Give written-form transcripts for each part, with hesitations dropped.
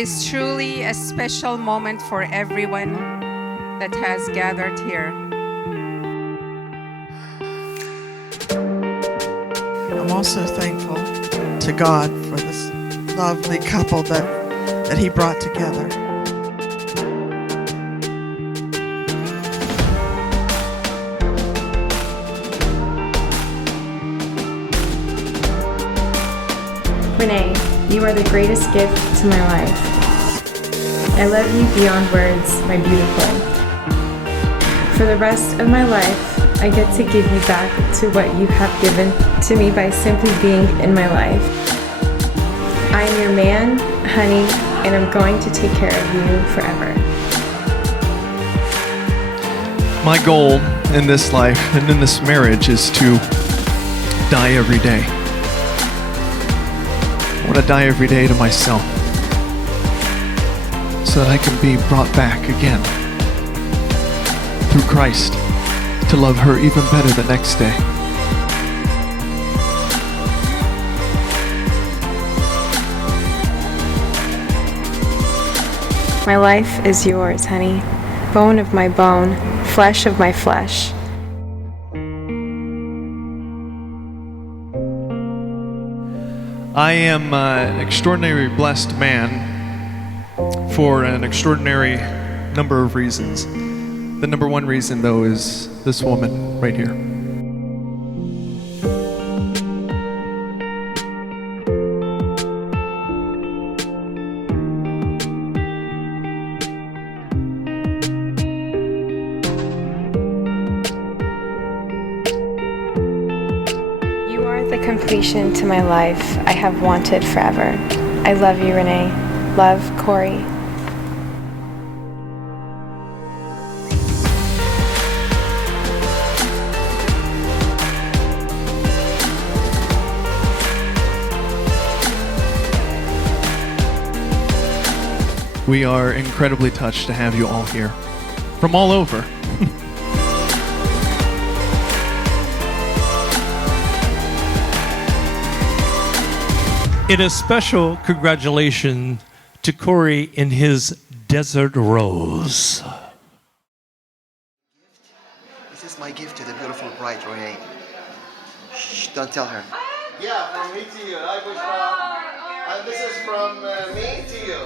is truly a special moment for everyone that has gathered here. I'm also thankful to God for this lovely couple that He brought together. Renee, you are the greatest gift to my life. I love you beyond words, my beautiful. For the rest of my life, I get to give you back to what you have given to me by simply being in my life. I am your man, honey, and I'm going to take care of you forever. My goal in this life and in this marriage is to die every day. I want to die every day to myself so that I can be brought back again through Christ to love her even better the next day. My life is yours, honey. Bone of my bone, flesh of my flesh. I am an extraordinarily blessed man for an extraordinary number of reasons. The number one reason, though, is this woman right here. You are the completion to my life I have wanted forever. I love you, Renee. Love, Cory. We are incredibly touched to have you all here from all over. In a special congratulations to Cory in his Desert Rose. This is my gift to the beautiful bride, Renee. Shh, don't tell her. Yeah, from me to you. I wish and this is from me to you.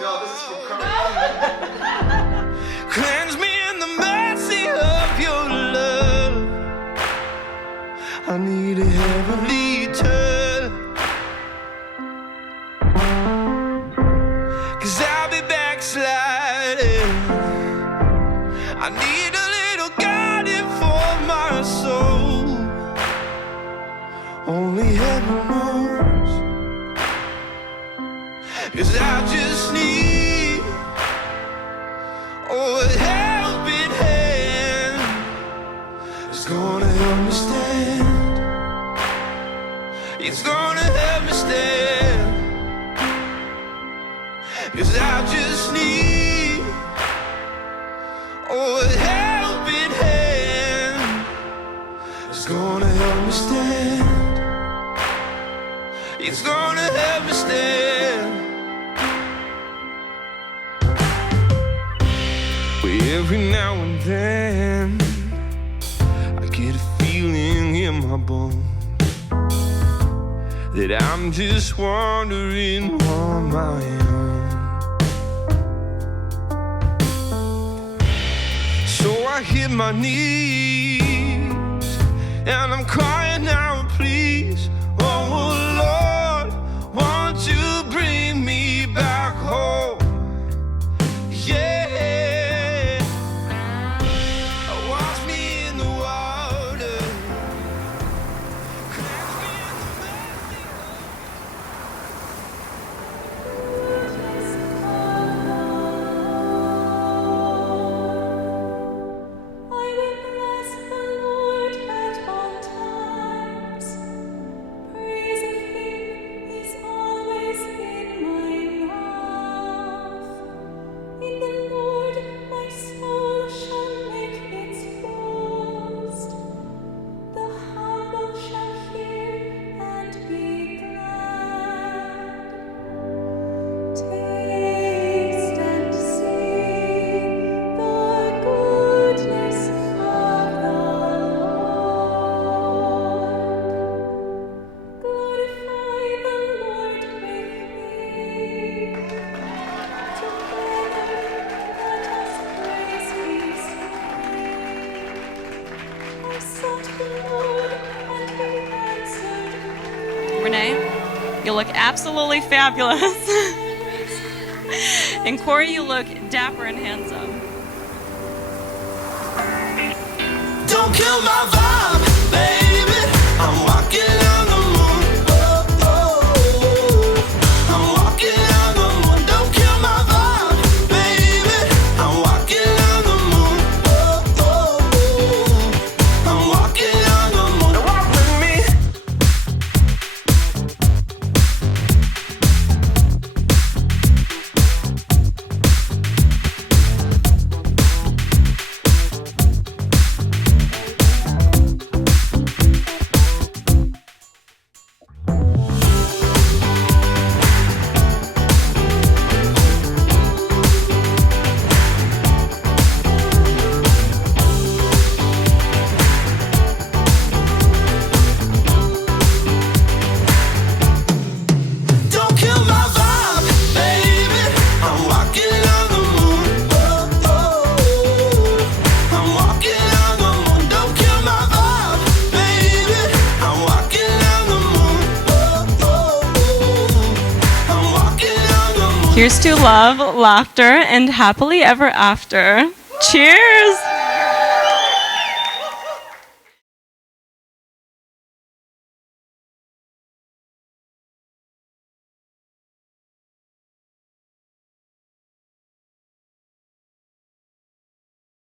No, this is from Cory. Cleanse me in the mercy of your love. I need a heavenly touch. 'Cause I'll be backsliding. I need a little guiding for my soul. Only heaven knows. 'Cause I just need a helping hand. It's gonna help me stand. It's gonna help me stand. 'Cause I just need a helping hand. It's gonna help me stand. It's gonna help me stand. Every now and then I get a feeling in my bones that I'm just wandering on my own. So I hit my knees and I'm crying out, please, oh Lord, won't you bring me back home? Yeah. I will bless the Lord at all times. You look absolutely fabulous. And Cory, you look dapper and handsome. Don't kill my vibe, baby. I'm walking on the moon. Oh, oh. I'm walking on the moon. Don't kill my vibe, baby. I'm walking on the moon. Oh, oh. I'm walking on the moon. Walk with me. Don't kill my vibe, baby. I'm walking on the moon. Oh, oh. I'm walking on the moon. Don't kill my vibe, baby. I'm walking on the moon. Oh, oh. I'm walking on the moon. Here's to love, laughter, and happily ever after. Cheers!